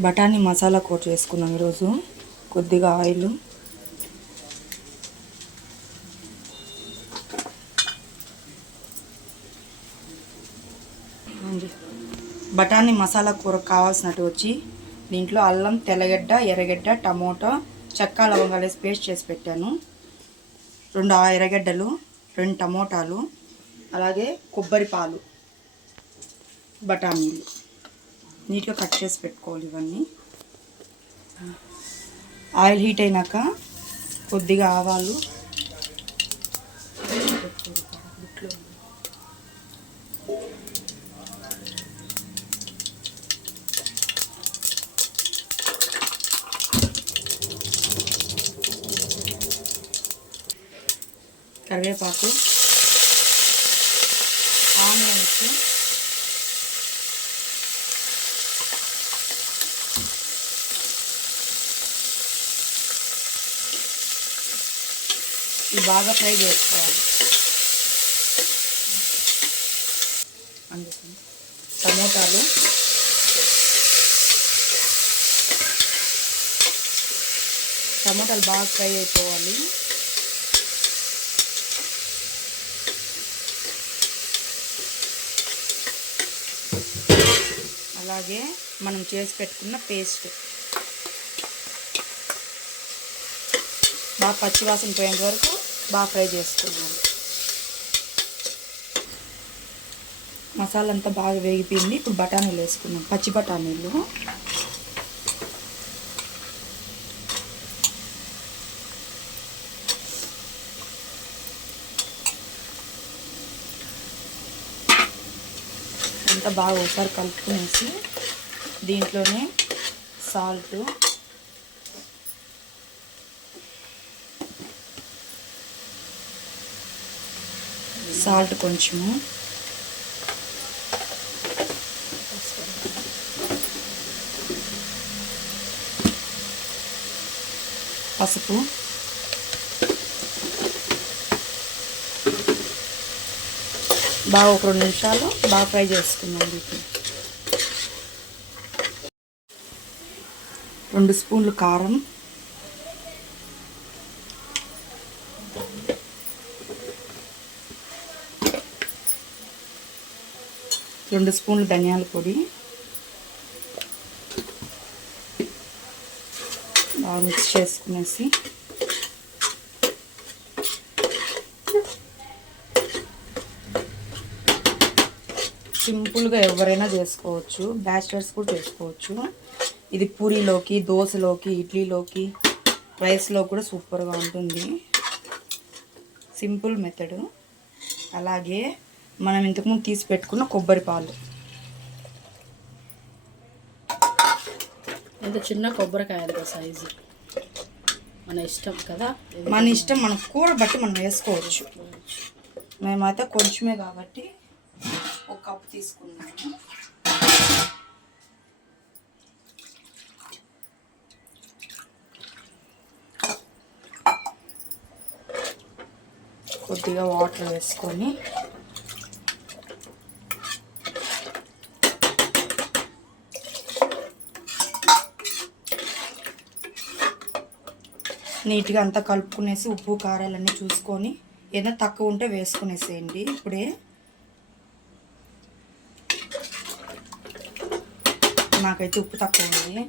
బఠానీ మసాలా కూర చేసుకున్నాం ఈరోజు. కొద్దిగా ఆయిల్. బఠానీ మసాలా కూర కావాల్సినట్టు వచ్చి దీంట్లో అల్లం తెల్లగడ్డ ఎర్రగడ్డ టమోటా చెక్క లవంగాలు వేసి పేస్ట్ చేసి పెట్టాను. రెండు ఆ ఎర్రగడ్డలు రెండు టమోటాలు అలాగే కొబ్బరి పాలు బఠానీలు. నీట్గా కట్ చేసి పెట్టుకోవాలి ఇవన్నీ. ఆయిల్ హీట్ అయినాక కొద్దిగా ఆవాలు. కరివేపాకు. ఆనియన్స్. బాగా ఫ్రై చేసుకోవాలి. అందుకని టమోటాలు. టమోటాలు బాగా ఫ్రై అయిపోవాలి. అలాగే మనం చేసి పెట్టుకున్న పేస్ట్. బాగా పచ్చివాసన పోయేంత వరకు బాగా ఫ్రై చేసుకున్నాను. మసాలా అంతా బాగా వేగిపోయింది. ఇప్పుడు బఠానీలు వేసుకున్నాం. పచ్చి బఠానీలు. అంతా బాగా ఒకసారి కలుపుకునేసి దీంట్లోనే సాల్ట్ సాల్ట్ కొంచెము. పసుపు. బాగా ఒక రెండు నిమిషాలు బాగా ఫ్రై చేసుకున్నాం వీటిని రెండు స్పూన్లు కారం. రెండు స్పూన్లు ధనియాల పొడి. బాగా మిక్స్ చేసుకునేసి. సింపుల్గా ఎవరైనా చేసుకోవచ్చు బ్యాచిలర్స్ కూడా చేసుకోవచ్చు. ఇది పూరీలోకి దోశలోకి ఇడ్లీలోకి రైస్లో కూడా సూపర్గా ఉంటుంది. Simple method. అలాగే మనం ఇంతకుముందు తీసి పెట్టుకున్న కొబ్బరి పాలు. ఎంత చిన్న కొబ్బరికాయలు సైజు మన ఇష్టం కదా? మన ఇష్టం మన కూర బట్టి మనం వేసుకోవచ్చు. మేమైతే కొంచెమే కాబట్టి ఒక కప్పు తీసుకున్నాము. కొద్దిగా వాటర్ వేసుకొని నీట్గా అంతా కలుపుకునేసి ఉప్పు కారాలన్నీ చూసుకొని ఏదైనా తక్కువ ఉంటే వేసుకునేసేయండి. ఇప్పుడే నాకైతే ఉప్పు తక్కువ ఉంది.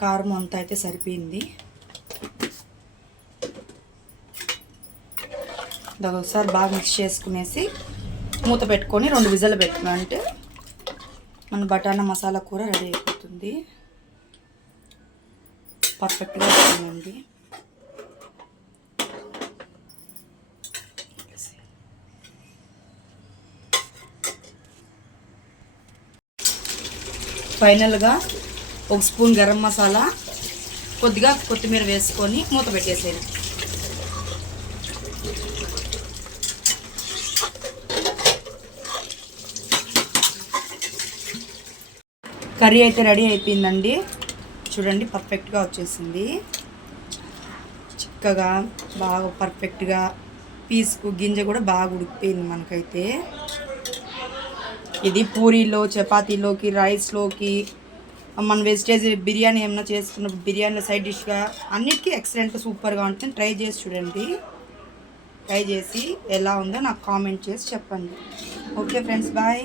కారం అంతా అయితే సరిపోయింది. ఒకసారి బాగా మిక్స్ చేసుకునేసి మూత పెట్టుకొని రెండు విజలు పెట్టుకున్నామంటే మన బఠానా మసాలా కూర రెడీ అయిపోతుంది. పర్ఫెక్ట్గా వస్తుందండి ఫైనల్గా ఒక స్పూన్ గరం మసాలా కొద్దిగా కొత్తిమీర వేసుకొని మూత పెట్టేసేది కర్రీ అయితే రెడీ అయిపోయిందండి. చూడండి పర్ఫెక్ట్గా వచ్చేసింది. చిక్కగా బాగా పర్ఫెక్ట్గా పీసుకు గింజ కూడా బాగా ఉడికిపోయింది మనకైతే. ఇది పూరీలో చపాతీలోకి రైస్లోకి మన వెజిటేజ్ బిర్యానీ ఏమైనా చేసుకున్న బిర్యానీలో సైడ్ డిష్గా అన్నిటికీ ఎక్సలెంట్ సూపర్గా ఉంటుంది. ట్రై చేసి చూడండి. ట్రై చేసి ఎలా ఉందో నాకు కామెంట్ చేసి చెప్పండి. Okay friends bye